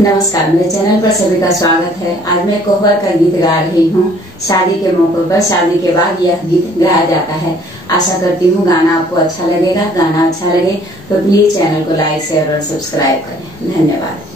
नमस्कार, मेरे चैनल पर सभी का स्वागत है। आज मैं कोहबर का गीत गा रही हूँ। शादी के मौके पर, शादी के बाद यह गीत गाया जाता है। आशा करती हूँ गाना आपको अच्छा लगेगा। गाना अच्छा लगे तो प्लीज चैनल को लाइक, शेयर और सब्सक्राइब करें। धन्यवाद।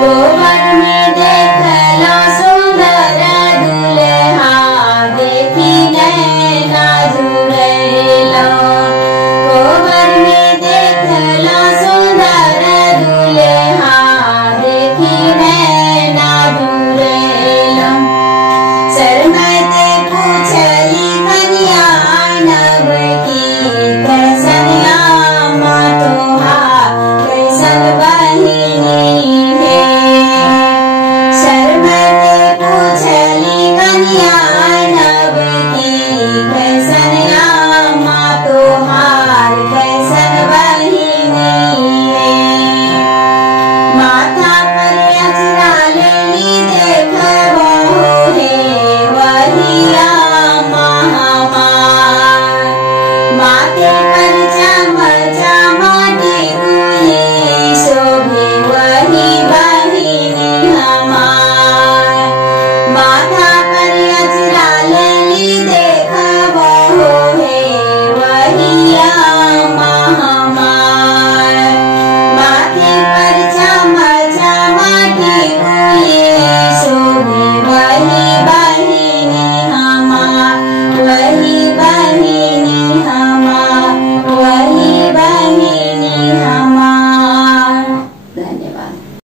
कोहबर में